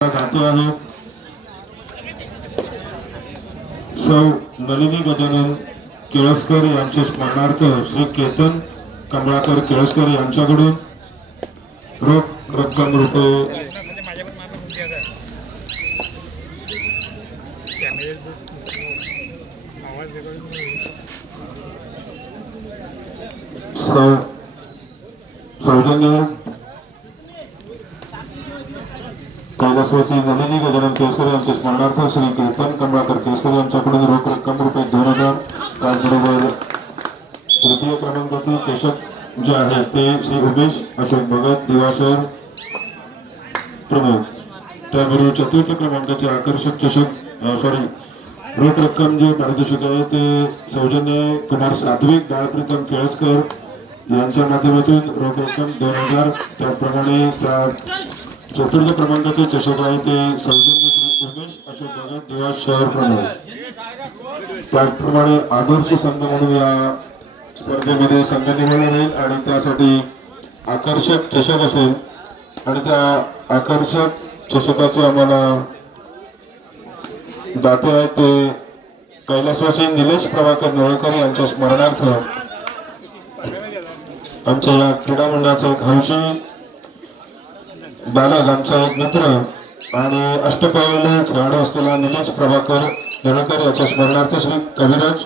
धातू आहे सौ नलिनी गजानन केळसकर यांचे स्मरणार्थ श्री केतन कमळाकर केळसकर यांच्याकडून रोख रक्कम रुपये. सौ सौजन्य कैलासवासी नलिनी गजानन केसकर यांचे स्मरणार्थ श्री कीर्तन कमळाकर केसकर यांच्याकडून रोख रक्कम रुपये दोन हजार त्याचबरोबर तृतीय क्रमांकाचे चषक जे आहे ते श्री उमेश अशोक भगत दिवाशर प्रमुख. त्याबरोबर चतुर्थ क्रमांकाचे आकर्षक चषक सॉरी रोख रक्कम जे पारितोषिक आहे ते सौजन्य कुमार सात्विक बाळप्रीतम केळसकर यांच्या माध्यमातून रोख रक्कम दोन हजार त्याप्रमाणे त्या चतुर्थ क्रमांकाचे चषक आहे ते सौजन्य श्री उमेश अशोक भगत दिवास शहर प्रमुख. त्याचप्रमाणे आदर्श संघ म्हणून या स्पर्धेमध्ये संघ निवडला जाईल आणि त्यासाठी आकर्षक चषक असेल. आणि त्या आकर्षक चषकाचे आम्हाला दाते आहेत ते कैलासवासी निलेश प्रभाकर नवळकर यांच्या स्मरणार्थ आमच्या या क्रीडा मंडळाचं एक हौशी बालक आमचा एक मित्र आणि अष्टपैलू खेळाडू असलेला निलेश प्रभाकर नळकर याच्या स्मरणार्थ श्री कविराज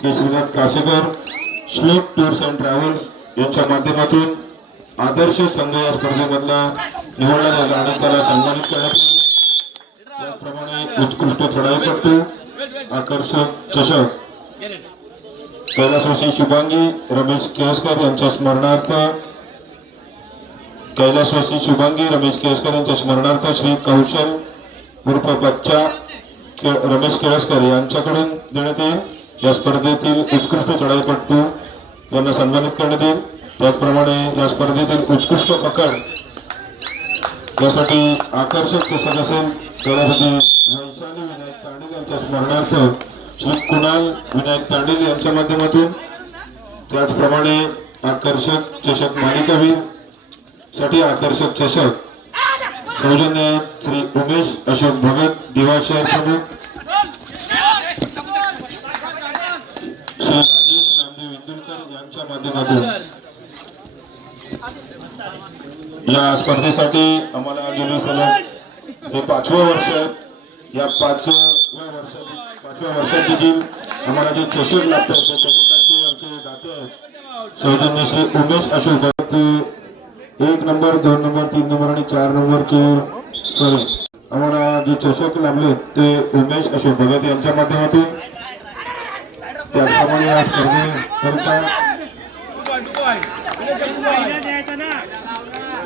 केशरीनाथ कासेकर श्लोक टूर्स अँड ट्रॅव्हल्स यांच्या माध्यमातून आदर्श संघ या स्पर्धेमधला निवडला झाला आणि त्याला सन्मानित करण्यात त्याचप्रमाणे उत्कृष्ट थडाईपट्टू आकर्षक चषक कैलासवासी शुभांगी रमेश केसकर यांच्या स्मरणार्थ कैलासवासी शुभांगी रमेश केळसकर यांच्या स्मरणार्थ श्री कौशल उर्फ बच्चा के- रमेश केळसकर यांच्याकडून देण्यात येईल. या स्पर्धेतील उत्कृष्ट चढाईपट्टू यांना सन्मानित करण्यात येईल. त्याचप्रमाणे या स्पर्धेतील उत्कृष्ट पकड यासाठी आकर्षक चषक असेल. त्यासाठी वैशाली विनायक तांडील यांच्या स्मरणार्थ श्री कुणाल विनायक तांडील यांच्या माध्यमातून त्याचप्रमाणे आकर्षक चषक मालिकावीर साठी आकर्षक चषक. सौजन्य श्री उमेश अशोक भगत दिवाशय प्रमुख. श्री राजेश नामदेव इंदुलकर यांच्या माध्यमातून. या स्पर्धेसाठी आम्हाला गेली सलग हे पाचवं वर्ष या पाचव्या वर्षात पाचव्या वर्षात देखील आम्हाला जे चषक लागतात त्या चषकाचे आमचे दाते आहेत. सौजन्य श्री उमेश अशोक भगत एक नंबर दोन नंबर तीन नंबर आणि चार नंबरचे सॉरी आम्हाला जे चषक लाभले ते उमेश अशोक भगत यांच्या माध्यमातून. त्याचप्रमाणे या स्पर्धेकरिता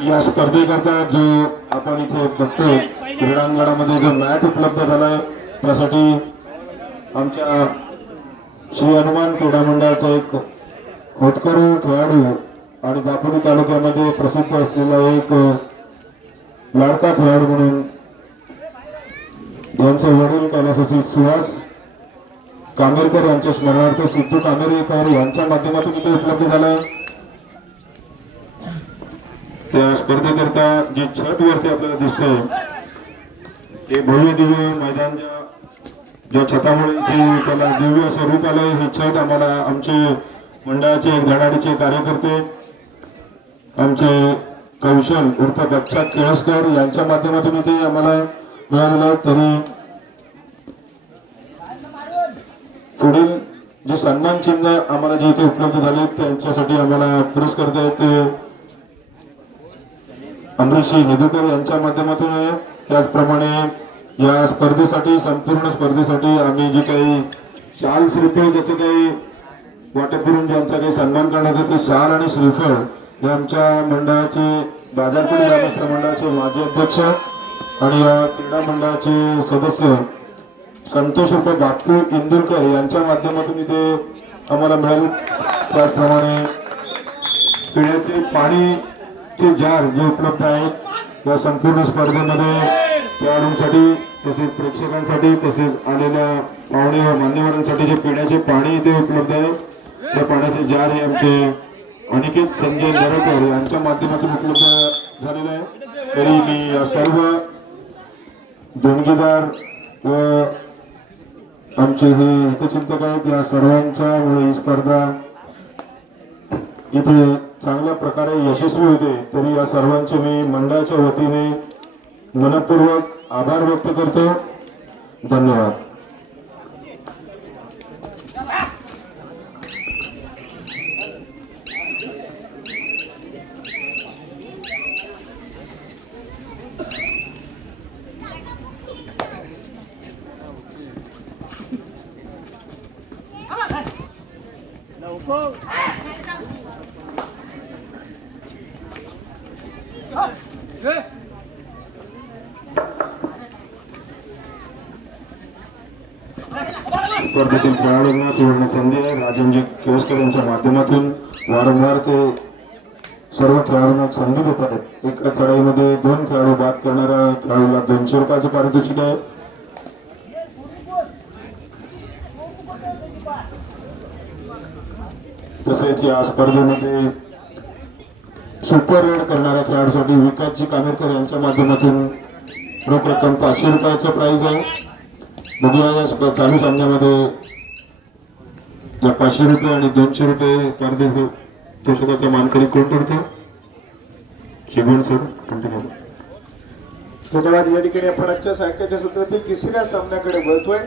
या स्पर्धेकरता जो आपण इथे बघतोय क्रीडांगणामध्ये जो मॅट उपलब्ध झालाय त्यासाठी आमच्या श्री हनुमान क्रीडा मंडळाचा एक होतकरू खेळाडू आणि दापोली तालुक्यामध्ये प्रसिद्ध असलेला एक लाडका खेळाडू म्हणून यांचे वडील कैलासाचे सुहास कामेरकर यांच्या स्मरणार्थ सिद्धू कामेरकर यांच्या माध्यमातून इथे उपलब्ध झालाय. त्या स्पर्धेकरता जे छत वरती आपल्याला दिसतंय ते भव्य दिव्य मैदान ज्या छतामुळे इथे त्याला दिव्य असं रूप आलंय हे छत आम्हाला आमचे मंडळाचे धडाडीचे कार्यकर्ते आमचे कौशल उर्फ बच्चा केळसकर यांच्या माध्यमातून इथे आम्हाला मिळालेलं तरी पुढील जे सन्मान चिन्ह आम्हाला जे इथे उपलब्ध झाले त्यांच्यासाठी आम्हाला पुरस्कार देत ते हेदुकर यांच्या माध्यमातून त्याचप्रमाणे या स्पर्धेसाठी संपूर्ण स्पर्धेसाठी आम्ही जे काही शाल श्रीफळ ज्याचं काही वाटप करून ज्यांचा काही सन्मान करण्यात येतो ते शाल आणि श्रीफळ हे आमच्या मंडळाचे बाजारपेठ ग्रामस्थ मंडळाचे माजी अध्यक्ष आणि या क्रीडा मंडळाचे सदस्य संतोष उर्फ बापू इंदुरकर यांच्या माध्यमातून इथे आम्हाला मिळाले. त्याचप्रमाणे पिण्याचे पाणीचे जार जे उपलब्ध आहेत या संपूर्ण स्पर्धेमध्ये खेळाडूंसाठी तसेच प्रेक्षकांसाठी तसेच आलेल्या पाहुणे व मान्यवरांसाठी जे पिण्याचे पाणी इथे उपलब्ध आहे त्या पाण्याचे जार हे आमचे अनिकेत संजय नरकर यांच्या माध्यमातून उपलब्ध झालेलं आहे. तरी मी या सर्व देणगीदार व आमचे हे हितचिंतक आहेत या सर्वांच्या ही स्पर्धा इथे चांगल्या प्रकारे यशस्वी होते. तरी या सर्वांचे मी मंडळाच्या वतीने मनपूर्वक आभार व्यक्त करतो. धन्यवाद स्पर्धेतील खेळाडूंना सुवर्ण संधी राजनजी केळसकर यांच्या माध्यमातून वारंवार ते सर्व खेळाडूंना एक संधी देत आहेत. एका चढाईमध्ये दोन खेळाडू बाद करणाऱ्या खेळाडूला दोनशे रुपयाचे पारितोषिक आहे. तसेच या स्पर्धेमध्ये सुपर रेड करणाऱ्या खेळाडूसाठी विकासजी कामेरकर यांच्या माध्यमातून रोख रक्कम पाचशे रुपयाचं प्राइज आहे. बघूया या चालू सामन्यामध्ये या पाचशे रुपये आणि दोनशे रुपये पारितोषिकाचा हो, मानकरी कोण ठरतो? शिबन सर कंटिन्यू धन्यवाद. या ठिकाणी आपण आजच्या सायंकाळच्या सत्रातील तिसऱ्या सामन्याकडे वळतोय.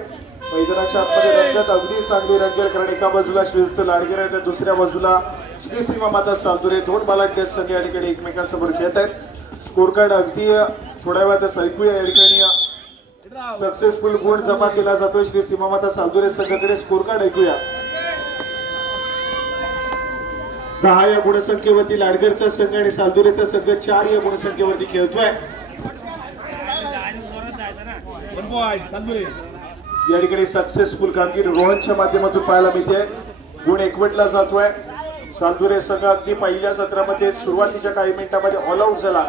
मैदानाच्या आतमध्ये रंगत अगदी चांगली रंगेल कारण एका बाजूला श्रीयुक्त लाडगे आहे तर दुसऱ्या बाजूला श्री सीमा माता सालदुरे दोन बालाढ्य संघ या ठिकाणी एकमेकांसमोर खेळत आहेत. स्कोर कार्ड अगदी थोड्या वेळातच ऐकूया या ठिकाणी सक्सेसफुल गुण जमा केला जातोय श्री सीमा माता सालदुरे संघाकडे. स्कोर कार्ड ऐकूया. दहा या गुणसंख्येवरती लाडगरचा संघ आणि सालदुरेचा संघ चार या गुणसंख्येवरती खेळतोय. या ठिकाणी सक्सेसफुल कामगिरी रोहनच्या माध्यमातून पाहायला मिळते. गुण एकवटला जातोय. सालदुरे संघ अगदी पहिल्या सत्रामध्ये सुरुवातीच्या काही मिनिटांमध्ये ऑल आऊट झाला.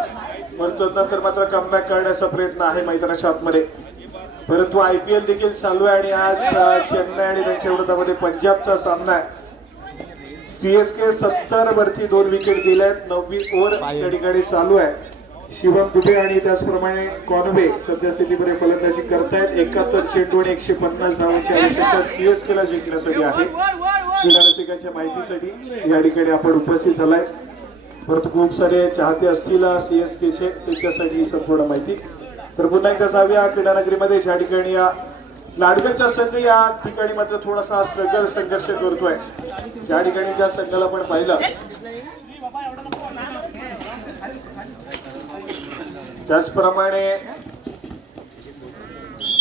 परंतु नंतर मात्र कमबॅक करण्याचा प्रयत्न आहे मैदानाच्या आतमध्ये. परंतु आय पी एल देखील चालू आहे आणि आज चेन्नई आणि त्यांच्या विरोधामध्ये पंजाबचा सामना आहे. सीएसके सत्तर वरती दोन विकेट गेल्या आहेत नववी ओव्हर त्या ठिकाणी चालू आहे. शिवम दुबे आणि त्याचप्रमाणे कॉनवे सध्या स्थितीमध्ये फलंदाजी करतायत. एकाहत्तर चेंडू आणि एकशे पन्नास धावांची आवश्यकता सीएसके ला जिंकण्यासाठी आहे. क्रीडा रसिकांच्या माहितीसाठी या ठिकाणी आपण उपस्थित झालाय. परंतु खूप सारे चाहते असतील सीएसकेचे. त्यांच्यासाठी त्याच्यासाठी संपूर्ण माहिती. तर पुन्हा एकदा जाऊया क्रीडानगरीमध्ये ज्या ठिकाणी या लाडगरचा संघ या ठिकाणी मात्र थोडासा स्ट्रगल संघर्ष करतोय. ज्या ठिकाणी ज्या संघाला आपण पाहिलं त्याचप्रमाणे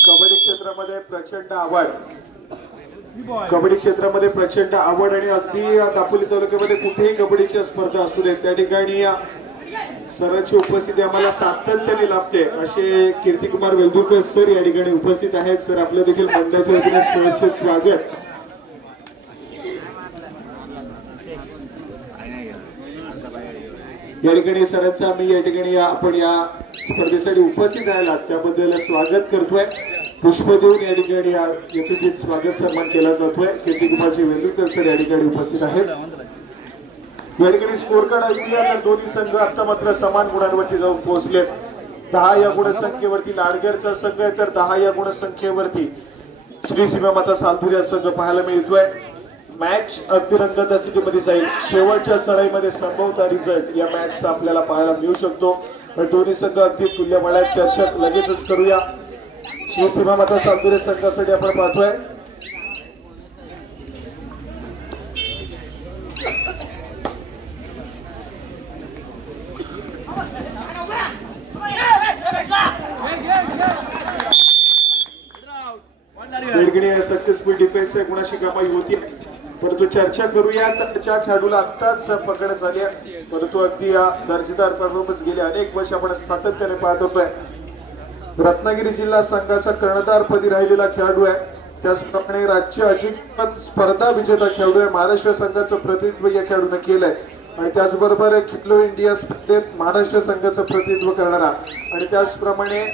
कबड्डी क्षेत्रामध्ये प्रचंड आवड कबड्डी क्षेत्रामध्ये प्रचंड आवड आणि अगदी दापोली तालुक्यामध्ये कुठेही कबड्डीच्या स्पर्धा असू देत त्या ठिकाणी या सरांची उपस्थिती आम्हाला सातत्याने लाभते. असे कीर्तिकुमार वेलदुरकर सर या ठिकाणी उपस्थित आहेत. सर आपलं देखील मंडळाच्या वतीने सहर्ष स्वागत. या ठिकाणी सरांचं आम्ही या ठिकाणी या- आपण या स्पर्धेसाठी उपस्थित राहिला त्याबद्दल स्वागत करतोय. पुष्प देऊन या ठिकाणी या यथोचित स्वागत सन्मान केला जातोय. कीर्तिकुमारजी वेलुरकर सर या ठिकाणी उपस्थित आहेत. या ठिकाणी स्कोर कार्ड ऐकूया तर दोन्ही संघ आता मात्र समान गुणांवरती जाऊन पोहोचलेत दहा या गुणसंख्येवरती लाडगेरचा संघ आहे तर दहा या गुणसंख्येवरती श्री सीमा माता सालपुरी संघ पाहायला मिळतोय. मॅच अगदी रंगत स्थितीमध्ये जाईल. शेवटच्या चढाईमध्ये संभवता रिझल्ट या मॅचचा आपल्याला पाहायला मिळू शकतो. पण दोन्ही संघ अगदी तुल्यबळात चर्चेत. लगेचच करूया. श्री सीमा माता सालपुरे संघासाठी आपण पाहतोय. बेडगिरी सक्सेसफुल डिफेन्स आहे कुणाशी कमाई होती परंतु चर्चा करूया. त्या खेळाडूला आत्ताच पकड झाली आहे. परंतु अगदी या दर्जेदार परफॉर्मन्स गेले अनेक वर्ष आपण सातत्याने पाहत होतोय. रत्नागिरी जिल्हा संघाचा कर्णधारपदी राहिलेला खेळाडू आहे. त्याचप्रमाणे राज्य अजिंक्यपद स्पर्धा विजेता खेळाडू आहे. महाराष्ट्र संघाचं प्रतिनिधित्व या खेळाडूने केलंय. आणि त्याचबरोबर खेलो इंडिया स्पर्धेत महाराष्ट्र संघाचं प्रतिनिधित्व करणारा. आणि त्याचप्रमाणे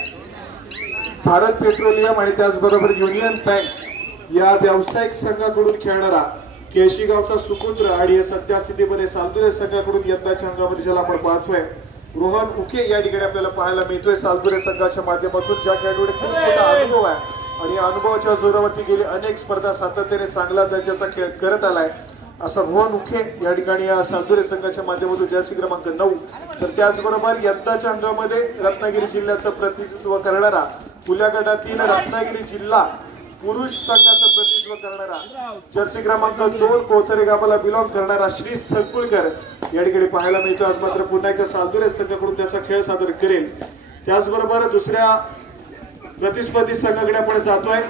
भारत पेट्रोलियम आणि त्याचबरोबर युनियन बँक या व्यावसायिक संघाकडून खेळणारा केशीगावचा सुपुत्र आणि या सध्या स्थितीमध्ये सालदुरे संघाकडून यंदाच्या अंगामध्ये ज्याला आपण पाहतोय रोहन उके या ठिकाणी आपल्याला पाहायला मिळतोय. सालदुरे संघाच्या माध्यमातून ज्या खेळाडूने खूप मोठा अनुभव आहे आणि अनुभवाच्या जोरावरती गेले अनेक स्पर्धा सातत्याने चांगला दर्जाचा खेळ करत आलाय. असा रोहन उखे या ठिकाणी या सालदुरे संघाच्या माध्यमातून जर्सी क्रमांक नऊ. तर त्याचबरोबर यंदाच्या अंगामध्ये रत्नागिरी जिल्ह्याचं प्रतिनिधित्व करणारा खुल्या गटातील रत्नागिरी जिल्हा पुरुष संघाचं प्रतिनिधित्व करणारा जर्सी क्रमांक दोन कोथरे गावाला बिलॉंग करणारा श्री संकुळकर या ठिकाणी पाहायला मिळतो. आज मात्र पुन्हा एकदा सालदुरे संघाकडून त्याचा खेळ सादर करेल. त्याचबरोबर दुसऱ्या प्रतिस्पर्धी संघाकडे आपण जातोय.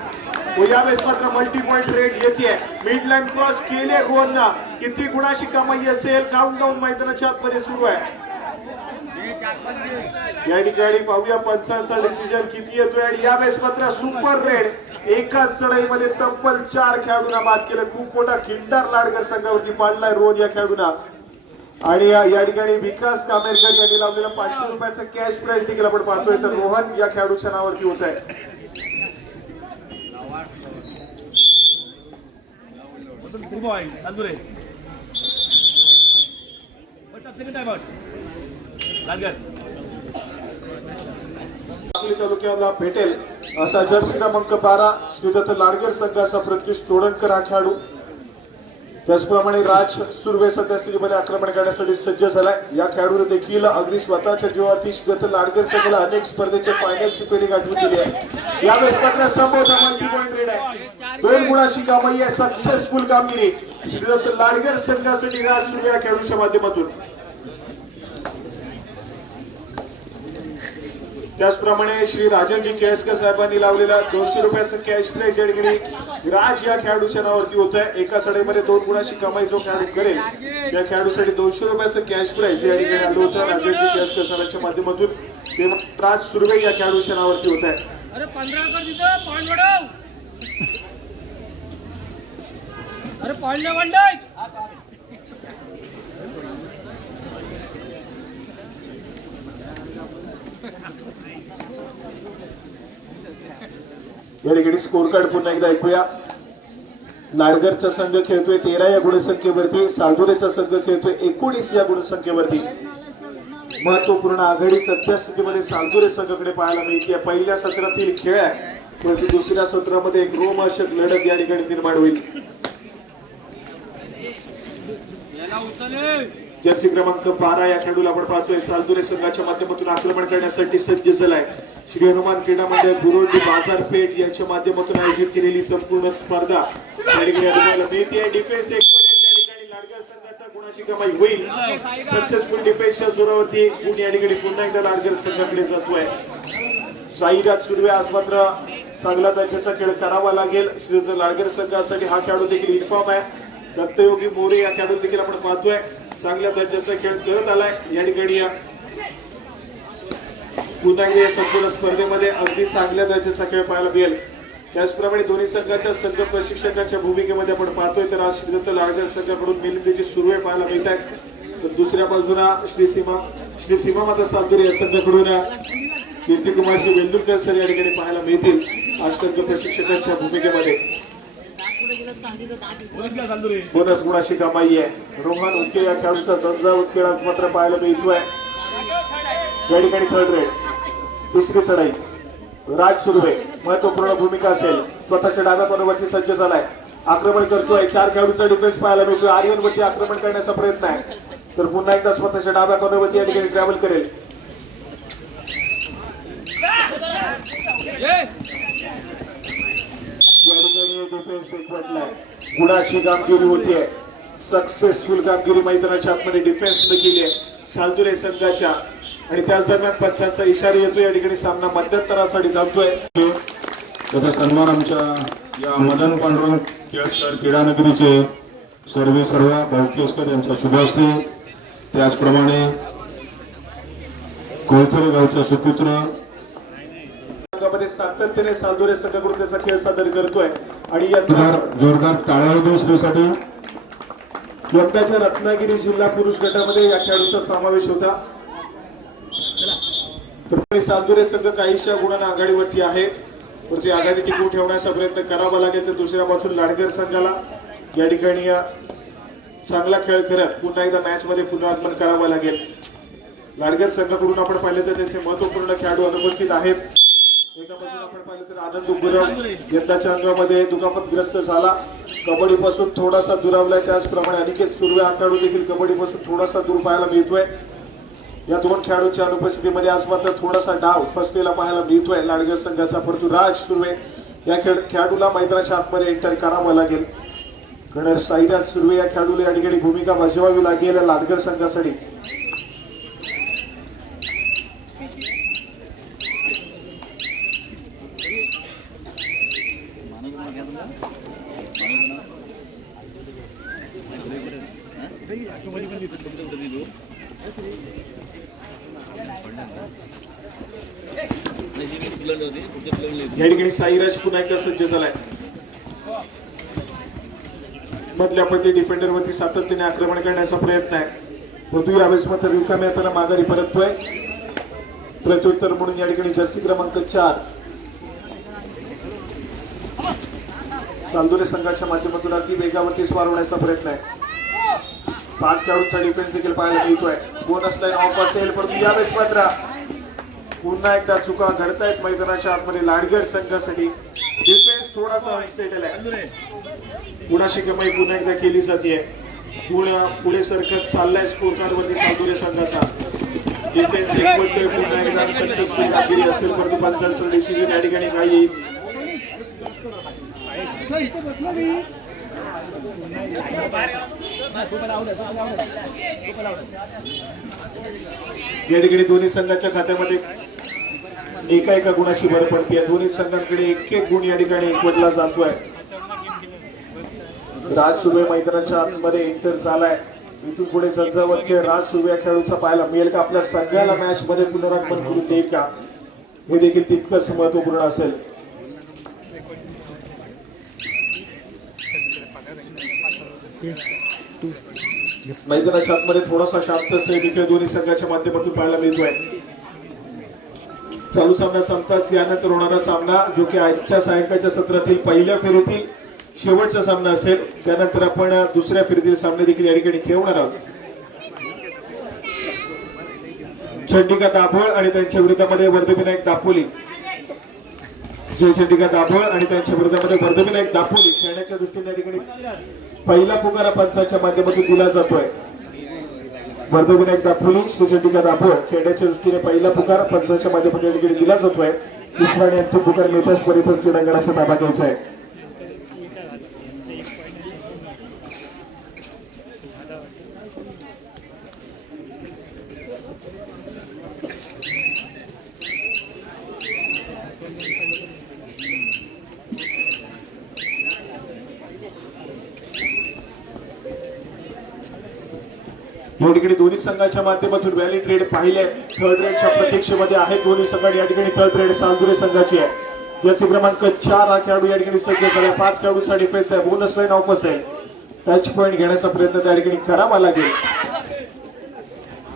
यावेळेस मात्र मल्टी पॉईंट रेट येते मिड लाईन क्रॉस केले रोहनना. किती गुणाशी कमाई असेल? काउंट डाऊन मैदानाच्या आतमध्ये सुरू आहे. या ठिकाणी पाहूया पंचांचा डिसिजन किती येतोय आणि यावेळेस मात्र सुपर रेड एकाच चढाईमध्ये तब्बल चार खेळाडूंना बाद केलं. खूप मोठा खिंडार लाडकर संघावरती पाडलाय रोहन या खेळाडूंना. आणि या ठिकाणी विकास कामेरकर यांनी लावलेला पाचशे रुपयाचं कॅश प्राइस देखील आपण पाहतोय. तर रोहन या खेळाडूच्या नावावरती होत आहे. Good boy, सांगली तालुक्याला भेटेल असा जर्सी क्रमांक बारा श्रीदत्त लाडगेर संघाचा प्रत्युष तोडणकर हा खेळाडू त्याचप्रमाणे राज सुर्वे सध्या स्थितीमध्ये आक्रमण करण्यासाठी सज्ज झालाय. या खेळाडूने देखील अगदी स्वतःच्या जीवावरती श्रीदत्त लाडगेर संघाला अनेक स्पर्धेच्या फायनलची फेरी गाठून दिली आहे. यावेळेस मात्र संबोधा मल्टी पॉइंट रेड आहे. दोन गुणाशी कामाई आहे. सक्सेसफुल कामगिरी. श्रीदत्त लाडगेर संघासाठी राज सुर्वे या खेळाडूच्या माध्यमातून. त्याचप्रमाणे श्री राजनजी केळसकर साहेबांनी लावलेला दोनशे रुपयाचं कॅश प्राईज या राज या खेळाडूच्या नावावरती होत आहे एका सडेमध्ये दोन गुणाची कमाई जो खेळाडू करेल त्या खेळाडूसाठी दोनशे रुपयाचं कॅश प्राईज या ठिकाणी आलं होतं. राजनजी केळसकर साहेबांच्या माध्यमातून ते राज सुर्वे या खेळाडूच्या नावावरती होत आहे अरे पंधरा कर तिथं पॉईंट वाढव अरे पॉईंट नाही वाढलाय या ठिकाणी स्कोर कार्ड पुन्हा एकदा ऐकूया. नाडगरचा संघ खेळतोय तेरा या गुणसंख्येवरती सालदुरेचा संघ खेळतोय एकोणीस या गुणसंख्येवरती. महत्त्वपूर्ण आघाडी सद्यस्थितीमध्ये सालदुरे संघाकडे पाहायला मिळते. पहिल्या सत्रातील खेळ आहे. परंतु दुसऱ्या सत्रामध्ये एक रोमहर्षक लढत या ठिकाणी निर्माण होईल. याला जर्सी क्रमांक बारा या खेळाडूला आपण पाहतोय. सालदुरे संघाच्या माध्यमातून आक्रमण करण्यासाठी सज्ज झालाय. श्री हनुमान क्रीडा मंडळ बुरोडी बाजारपेठ यांच्या माध्यमातून आयोजित केलेली संपूर्ण स्पर्धा. या ठिकाणी मिळते. डिफेन्स एक या संघाचा गुणाशी कमाई होईल? सक्सेसफुल डिफेन्सच्या जोरावरती गुण या ठिकाणी पुन्हा एकदा लाडगर संघाकडे जातोय. साईराज सुर्वे आज मात्र चांगला दर्जाचा खेळ करावा लागेल. श्रीदत्त लाडगर संघासाठी हा खेळाडू देखील इन्फॉर्म आहे. दत्तयोगी मोरे या खेळाडू देखील आपण पाहतोय. चांगल्या दर्जाचा खेळ करत आलाय या ठिकाणी या. पुन्हा या संपूर्ण स्पर्धेमध्ये अगदी चांगल्या दर्जाचा खेळ पाहायला मिळेल. त्याचप्रमाणे दोन्ही संघाच्या संघ प्रशिक्षकाच्या भूमिकेमध्ये आपण पाहतोय तर आज श्रीदत्त लाडकर संघाकडून मिलिंदची सुरुवे पाहायला मिळत आहेत तर दुसऱ्या बाजूला श्री सीमा श्री सीमा माता सातुरे या संघाकडून श्री वेंदुरकर सर या ठिकाणी पाहायला मिळतील आज संघ प्रशिक्षकाच्या भूमिकेमध्ये. बोनस गुणाशी कमाई आहे रोहन उके या खेळाडूचा झंझा उत्केळाच मात्र पाहायला मिळतोय. या ठिकाणी थर्ड रेड तिसरी चढाई. राज सुर्वे महत्त्वपूर्ण भूमिका असेल. स्वतःच्या डाव्या कोणावरती सज्ज झालाय. आक्रमण करतोय. चार खेळाडूचा डिफेन्स पाहायला मिळतोय. आर्यन वरती आक्रमण करण्याचा प्रयत्न आहे. तर पुन्हा एकदा स्वतःच्या डाव्या कोणावरती या ठिकाणी ट्रॅव्हल करेल. डिफेन्स एकवटलाय गुणाची कामगिरी होतीये. सक्सेसफुल कामगिरी मैदानाच्या आतमध्ये डिफेन्सने केली आहे सालदुरे संघाच्या. आणि त्याच दरम्यान पंचांचा इशारा येतो या ठिकाणी सामना मध्यंतरासाठी थांबतोय. त्याचा सन्मान आमच्या या मदन पांडुरंग केळसकर क्रीडानगरीचे सर्वे सर्व भाऊ केळसकर यांच्या शुभ हस्ते त्याचप्रमाणे कोळथरे गावचा सुपुत्र. सातत्याने सालदुरे संघाकडून त्याचा खेळ सादर करतोय. आणि जोरदार जोरदार टाळ्या होते श्रीसाठी यंदाच्या रत्नागिरी जिल्हा पुरुष गटामध्ये या खेळाडूचा समावेश होता. तर सालदुरे संघ काहीशा गुणांना आघाडीवरती आहे. तर ती आघाडी टिकवून ठेवण्याचा प्रयत्न करावा लागेल तर दुसऱ्या बाजूला लाडकर संघाला. या ठिकाणी या चांगला खेळ करत पुन्हा एकदा मॅच मध्ये पुनरागमन करावं लागेल. लाडगर संघाकडून आपण पाहिलं तर त्याचे महत्त्वपूर्ण खेळाडू अनुपस्थित आहेत. एका बाजूला आपण पाहिलं तर आनंद गुरव यंदाच्या अंगामध्ये दुखापतग्रस्त झाला. कबड्डीपासून थोडासा दुरावलाय त्याचप्रमाणे अनिकेत सुर्वे हा खेळाडू देखील कबड्डीपासून थोडासा दूर पाहायला मिळतोय. या दोन खेळाडूंच्या अनुपस्थितीमध्ये आज मात्र थोडासा डाव फसलेला पाहायला मिळतोय. लाडगर संघाचा परंतु राज सुर्वे या खेळ खेळाडूला मैदानाच्या आतमध्ये एंटर करावं लागेल. गणर साईराज सुर्वे या खेळाडूला या ठिकाणी भूमिका बजावावी लागेल. लाडगर संघासाठी या ठिकाणी साईराज पुन्हा एकदा सज्ज झालाय. मधल्या पती डिफेंडर वरती सातत्याने आक्रमण करण्याचा प्रयत्न आहे. पृथ्वी यावेळेस मात्र रिकामी हाताने माघारी परततोय. प्रत्युत्तर म्हणून या ठिकाणी जर्सी क्रमांक चार. सालदुरे संघाच्या माध्यमातून अगदी वेगावरती स्वार होण्याचा प्रयत्न आहे. पाच खेळाडूंचा डिफेन्स देखील पाहायला मिळतोय. बोनस लाईन ऑफ असेल परंतु यावेळेस मात्र पुन्हा एकदा चुका घडतायत मैदानाच्या आतमध्ये लाडगर संघासाठी. डिफेन्स थोडासा अनसेटल आहे. गुणाशी कमाई पुन्हा एकदा केली जाते पुण्या पुढे सरकत चाललाय स्कोर कार्ड वरती सालदुरे संघाचा. डिफेन्स एक म्हणतोय पुन्हा एकदा सक्सेसफुल कामगिरी असेल परंतु पंचांचं डिसिजन या ठिकाणी काय येईल. या ठिकाणी दोन्ही संघाच्या खात्यामध्ये एका एका गुणाची भर पडते. दोन्ही संघांकडे एक एक गुण या ठिकाणी एकवटला जातोय. राज सुबे मैदानाच्या आतमध्ये एंटर झालाय. इथून पुढे सज्जावत खेळ. राज सुर्वे खेळूचा खेळाडूचा पाहायला मिळेल का? आपल्या संघाला मॅच मध्ये पुनरागमन करून देईल का? हे देखील तितकंच महत्त्वपूर्ण असेल. मैदानाच्या आतमध्ये थोडासा शांत असेल देखील दोन्ही संघाच्या माध्यमातून पाहायला मिळतोय. चालू सामना संपताच यानंतर होणारा सामना जो की आजच्या सायंकाळच्या सत्रातील पहिल्या फेरीतील शेवटचा सामना असेल. त्यानंतर आपण दुसऱ्या फेरीतील सामने देखील या ठिकाणी खेळवणार आहोत. चंडिका दाभोळ आणि त्यांच्या विरोधामध्ये वर्धविनायक दापोली. जय चंडिका दाभोळ आणि त्यांच्या विरोधामध्ये वर्धविनायक दापोली. खेळण्याच्या दृष्टीने या ठिकाणी पहिला पुकारा पंचायतच्या माध्यमातून दिला जातोय. वर्धविनायक दापोली श्री चंडिका दाभोळ खेळण्याच्या दृष्टीने पहिला पुकार पंचायतच्या माध्यमातून दिला जातोय. दुसरा आणि अंतिम पुकार मिळताच परितच क्रीडांगणाचा ताबा घ्यायचा आहे. ठिकाणी दोन्ही संघाच्या माध्यमातून व्हॅली ट्रेड पाहिले. थर्ड रेडच्या प्रतीक्षेमध्ये आहेत दोन्ही संघ या ठिकाणी थर्ड रेड सालदुरे संघाची आहे. जर्सी क्रमांक चार हा खेळाडू या ठिकाणी सज्ज झाला. पाच खेळाडूंचा डिफेन्स आहे. बोनस लाईन ऑफ असेल टच पॉईंट घेण्याचा प्रयत्न त्या ठिकाणी करावा लागेल.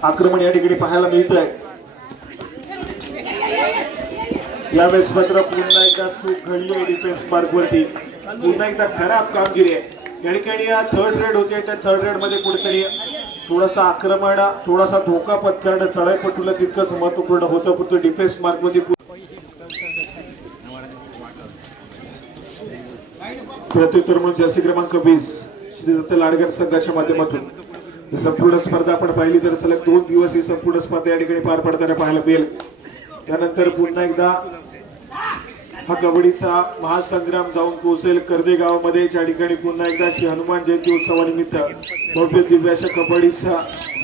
आक्रमण या ठिकाणी पाहायला मिळत आहे यावेळेस मात्र पुन्हा एकदा चूक घडली आहे डिफेन्स मार्क वरती. पुन्हा एकदा खराब कामगिरी आहे. या ठिकाणी या थर्ड रेड होते. त्या थर्ड रेडमध्ये कुठेतरी थोडासा आक्रमण थोडासा धोका पत्करणं चढाईपटूला तितकंच महत्त्वपूर्ण होतं. परंतु डिफेन्स मार्कमध्ये प्रत्युत्तर म्हणून जर्सी क्रमांक वीस श्री दत्त लाडगड संघाच्या माध्यमातून. ही संपूर्ण स्पर्धा आपण पाहिली तर सलग दोन दिवस ही संपूर्ण स्पर्धा या ठिकाणी पार पडताना पाहायला मिळेल. त्यानंतर पुन्हा एकदा हा कबड्डीचा महासंग्राम जाऊन पोहोचेल. कर्दे गावामध्ये ज्या ठिकाणी पुन्हा एकदा श्री हनुमान जयंती उत्सवानिमित्त भव्य दिव्य अशा कबड्डीचं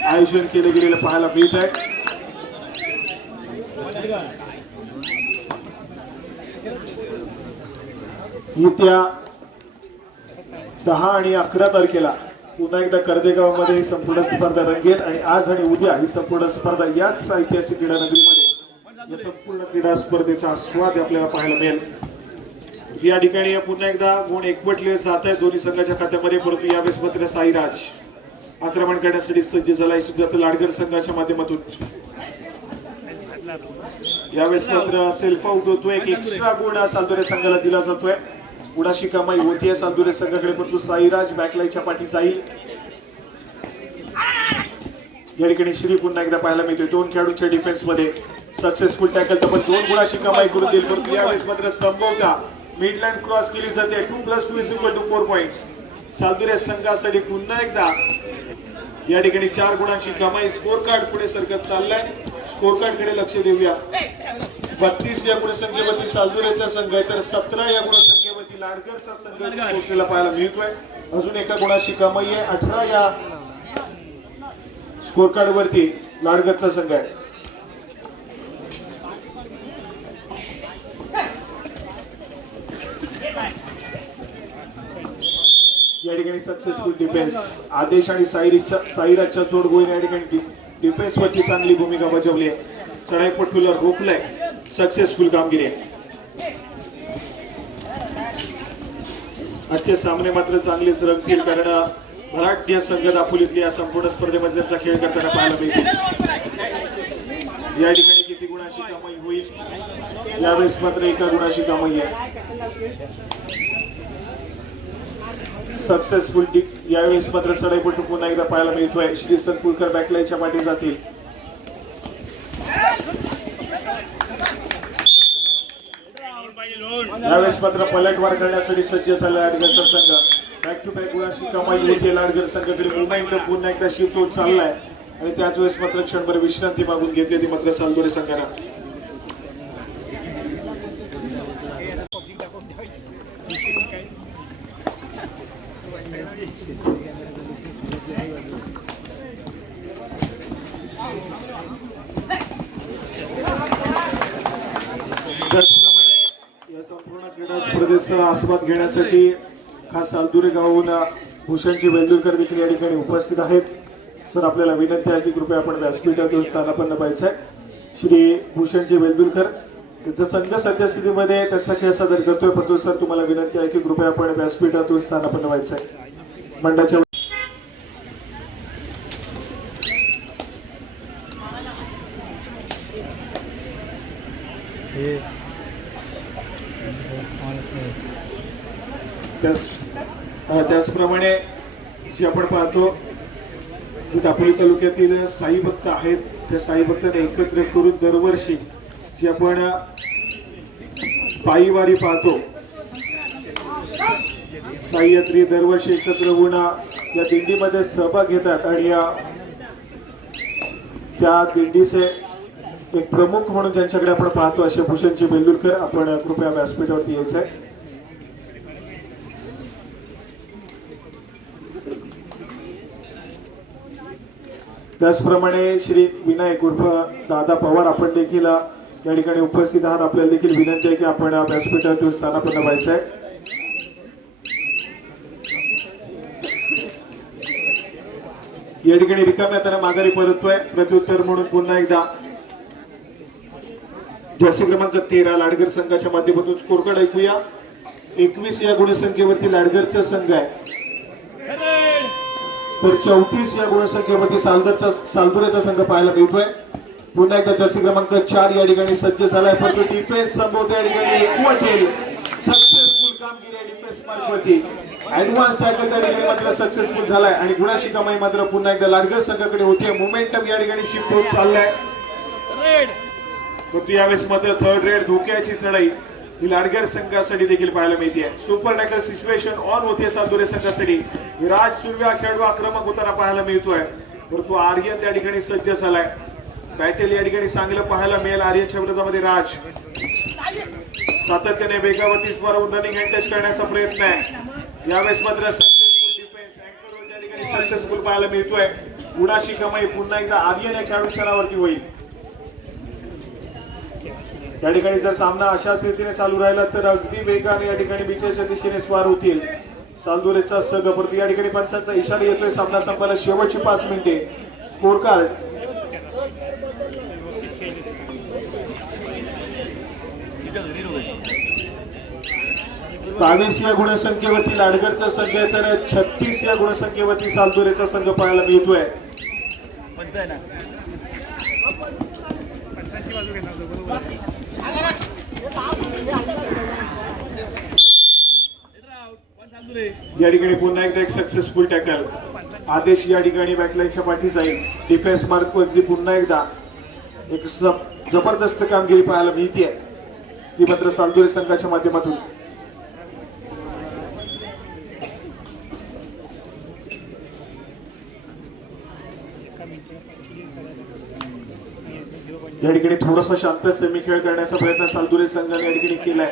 आयोजन केले गेलेलं पाहायला मिळत आहे. येत्या दहा आणि अकरा तारखेला पुन्हा एकदा कर्देगावमध्ये ही संपूर्ण स्पर्धा रंगेल आणि आज आणि उद्या ही संपूर्ण स्पर्धा याच ऐतिहासिक क्रीडा नगरीमध्ये या संपूर्ण क्रीडा स्पर्धेचा आस्वाद आपल्याला पाहायला मिळेल. या ठिकाणी पुन्हा एकदा गुण एकवटले जात आहे दोन्ही संघाच्या खात्यामध्ये परंतु यावेळेस मात्र साईराज आक्रमण करण्यासाठी सज्ज झालाय. सुद्धा लाडगड संघाच्या माध्यमातून. यावेळेस मात्र सेल्फ आउट होतोय एक एक्स्ट्रा गुण सालदोरे संघाला दिला जातोय. गुणाशी कमाई होतीये सालदोरे संघाकडे परंतु साईराज बॅकलाईच्या पाठी जाईल. या ठिकाणी श्री पुन्हा एकदा पाहायला मिळतोय. दोन खेळाडूंच्या डिफेन्समध्ये. सक्सेसफुल टॅकल तर पण दोन गुणाशी कमाई करून देईल परंतु यावेळेस मात्र संभवता मिडलँड क्रॉस केली जाते. Two plus two is equal to four point सालदुरे संघासाठी पुन्हा एकदा या ठिकाणी चार गुणांची कमाई स्कोर कार्ड पुढे सरकत चाललाय. स्कोर कार्डकडे लक्ष देऊया. बत्तीस या गुणसंख्येवरती सालदुरेचा संघ आहे. तर सतरा या गुणसंख्येवरती लाडकरचा संघ पोहोचलेला पाहायला मिळतोय. अजून एका गुणाची कमाई आहे. अठरा या स्कोर कार्ड वरती लाडकरचा संघ आहे. या ठिकाणी सक्सेसफुल डिफेन्स आदेश आणि साईरीच्या साईराजच्या जोड गोळीने या ठिकाणी डिफेन्स वरती चांगली भूमिका बजावली आहे. चढाईपट्टूला रोखलंय. सक्सेसफुल कामगिरी आहे. आजचे सामने मात्र चांगलेच रंगतील कारण मराठ्य संघ दापोलीतली या संपूर्ण स्पर्धेमध्ये त्यांचा खेळ करताना पाहायला मिळतील. या ठिकाणी किती गुणाची कमाई होईल? यावेळेस मात्र एका गुणाची कमाई आहे. सक्सेसफुल यावेळेस मात्र चढाईपटू पुन्हा एकदा पाहायला मिळतोय. श्री सनपुलकर बॅकलाईनच्या पाठी जातील. यावेळेस मात्र पलटवार करण्यासाठी सज्ज झाला लाडगरचा संघ. बॅक टू बॅक अशी कमाई होते लाडगर संघाकडे. मोमेंट पुन्हा एकदा शिफ्ट होत चाललाय. आणि त्याच वेळेस मात्र क्षणभर विश्रांती मागून घेतली ती मात्र सालदोरे संघानं त्याचप्रमाणे या संपूर्ण क्रीडा आस्वाद घेण्यासाठी खास सालदुरे गावाहून भूषणजी वेलदुरकर देखील या ठिकाणी उपस्थित आहेत. सर आपल्याला विनंती आहे की कृपया आपण व्यासपीठातून स्थानापन्न व्हायचं आहे श्री भूषणजी वेलदुरकर त्यांचा संघ सद्यस्थितीमध्ये त्यांचा खेळ सादर करतोय परंतु सर तुम्हाला विनंती आहे की कृपया आपण व्यासपीठातून स्थानापन्न व्हायचं आहे मंडळाच्या त्याच अ, त्याचप्रमाणे जे दापोली तालुक्यातील साई भक्त आहेत. त्या साई भक्तांना एकत्र करून दरवर्षी जी आपण पायीवारी पाहतो साई यात्री दरवर्षी एकत्र होऊन या दिंडीमध्ये सहभाग घेतात आणि या त्या दिंडीचे एक प्रमुख म्हणून ज्यांच्याकडे आपण पाहतो असे भूषणजी बेलुरकर आपण कृपया व्यासपीठावरती यायचं आहे त्याचप्रमाणे श्री विनायक उर्फ दादा पवार आपण देखील या ठिकाणी उपस्थित आहात. आपल्याला देखील विनंती आहे की आपण व्यासपीठातून स्थानापन्न व्हायचं आहे या ठिकाणी रिकाम्या त्याला माघारी परततोय. प्रत्युत्तर म्हणून पुन्हा एकदा जर्सी क्रमांक तेरा लाडगर संघाच्या माध्यमातून स्कोर ऐकूया. एकवीस या गुणसंख्येवरती लाडगरचा संघ आहे. तर चौतीस या गुणसंख्येवरती सालदरचा सालदुरेचा संघ पाहायला मिळतोय. पुन्हा एकदा जर्सी क्रमांक चार या ठिकाणी सज्ज झालाय. परंतु डिफेन्स संभवते या ठिकाणी. एकवट येईल सक्सेसफुल कामगिरी आहे डिफेन्स मार्कवरती ऍडव्हान्स टॅकल त्या ठिकाणी मात्र सक्सेसफुल झालाय. आणि गुणाशी कमाई मात्र पुन्हा एकदा लाडगर संघाकडे होती मोमेंटम या ठिकाणी शिफ्ट होत चाललाय. परंतु यावेळेस मात्र थर्ड रेड धोक्याची चढाई ही लाडगर संघासाठी देखील पाहायला मिळते सुपर टॅकल सिच्युएशन ऑन होते सातुरे संघासाठी. विराज सुर्व्या खेळाडू आक्रमक होताना पाहायला मिळतोय. परंतु आर्यन त्या ठिकाणी सज्ज झालाय. बॅटेल या ठिकाणी चांगलं पाहायला मिळेल आर्यनच्या विरोधामध्ये राज. सातत्याने वेगावरती स्मरून रनिंग अँड टच करण्याचा प्रयत्न आहे. यावेळेस मात्र सक्सेसफुल डिफेन्स अँकर त्या ठिकाणी सक्सेसफुल पाहायला मिळतोय. उडाशी कमाई पुन्हा एकदा आर्यन या खेळाडू क्षणावरती होईल. या ठिकाणी जर सामना अशाच रीतीने चालू राहिला तर अगदी वेगाने या ठिकाणी बिचेच्या दिशेने स्वार होतील. सालदुरेचा सग परंतु या ठिकाणी पंचांचा इशारा येतोय. सामना संपायला शेवटची पाच मिनिटे. स्कोर कार्ड बावीस या गुणसंख्येवरती लाडगरचा संघ आहे तर छत्तीस या गुणसंख्येवरती सालदुरेचा संघ पाहायला मिळतोय. पंच आहे ना? या ठिकाणी पुन्हा एकदा एक सक्सेसफुल टॅकल आदेश या ठिकाणी बॅकलाईनच्या पाठी जाईल. डिफेन्स मार्क वरती पुन्हा एकदा एक ज- जबरदस्त कामगिरी पाहायला मिळते ती मात्र सालदुरे संघाच्या माध्यमातून. या ठिकाणी थोडासा शांत सेमी खेळ करण्याचा प्रयत्न सालदुरे संघाने या ठिकाणी केलाय.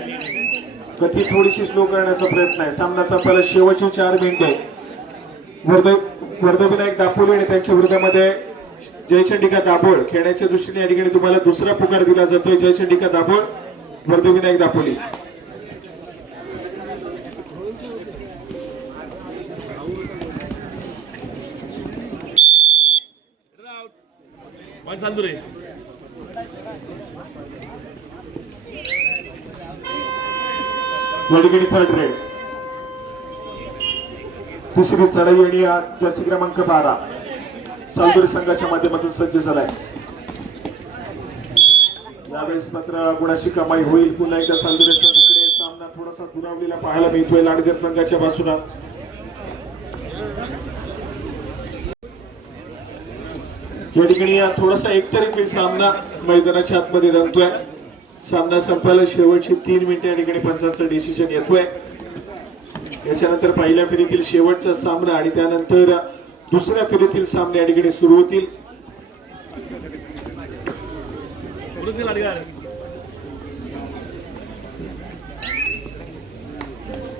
गती थोडीशी स्लो करण्याचा प्रयत्न आहे. सामना संपायला शेवटची चार मिनिटे. वर्ध वर्धविनायक दापोली आणि त्यांच्या विरोधामध्ये जयचंडिका दाभोळ खेळण्याच्या दृष्टीने या ठिकाणी तुम्हाला दुसरा पुकार दिला जातोय. जयचंडिका दाभोळ वर्धविनायक दापोली. पॉईंट चालतो रे या थर्ड रेड तिसरी चढाई आणि या जर्सी क्रमांक बारा. सालदुरी संघाच्या माध्यमातून सज्ज झालाय. यावेळेस मात्र कुणाशी कमाई होईल. पुन्हा एकदा सालदुरी संघाकडे सामना थोडासा दुरावलेला पाहायला मिळतोय. लाडगर संघाच्या बाजूला. या ठिकाणी थोडासा एकतरी सामना मैदानाच्या आतमध्ये रंगतोय. सामना संपायला शेवटची तीन मिनिटे या ठिकाणी पंचांचा डिसिजन येतोय. याच्यानंतर पहिल्या फेरीतील शेवटचा सामना आणि त्यानंतर दुसऱ्या फेरीतील सामने या ठिकाणी सुरू होतील.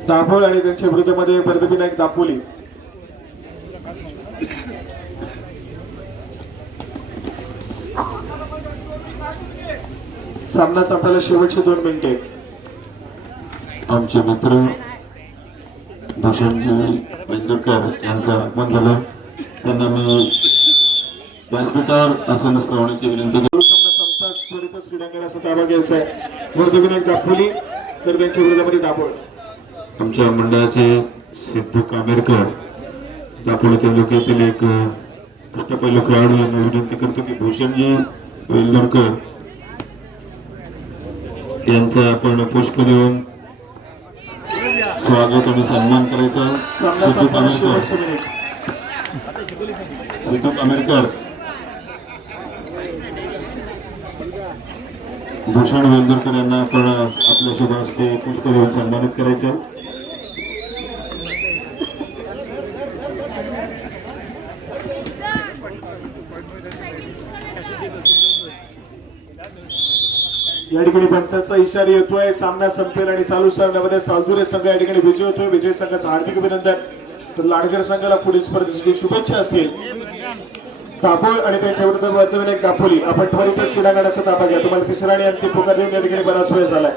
दाभोळ आणि त्यांच्या विरोधामध्ये वर्धविनायक दापोली. सामना संपायला शेवटचे दोन मिनिटे. आमचे मित्र भूषणजी वेंगुर्कर यांचं आगमन झालं. त्यांना मी व्यासपीठावर आसन होण्याची विनंती करतो. सामना संपताच त्वरितच क्रीडांगणाचा ताबा घ्यायचा आहे. वर्धविनायक दापोली तर त्यांच्या विरोधामध्ये दाभोळ आमच्या मंडळाचे सिद्धू कामेरकर दापोली तालुक्यातील एक अष्टपैलू खेळाडू यांना विनंती करतो की भूषणजी वेल्लोरकर यांचा आपण पुष्प देऊन स्वागत आणि सन्मान करायचा. सिद्धू कामेरकर. मिनिट सिद्धू कामेरकर. भूषण वेलदुरकर यांना आपण आपल्या शुभ हस्ते पुष्प देऊन सन्मानित करायचं. या ठिकाणी पंचांचा इशारा येतोय सामना संपेल आणि चालू सामन्यामध्ये सालदुरे संघ या ठिकाणी विजय होतोय. विजय संघाचं हार्दिक अभिनंदन. तर लाडकर संघाला पुढील स्पर्धेसाठी शुभेच्छा असतील. दापोळ आणि त्यांच्या विरुद्ध एक दापोली. आपण त्वरितच क्रीडांगणाचा ताबा घ्या. तुम्हाला तिसरा आणि अंतिम पुकार देऊन या ठिकाणी बराच वेळ झालाय.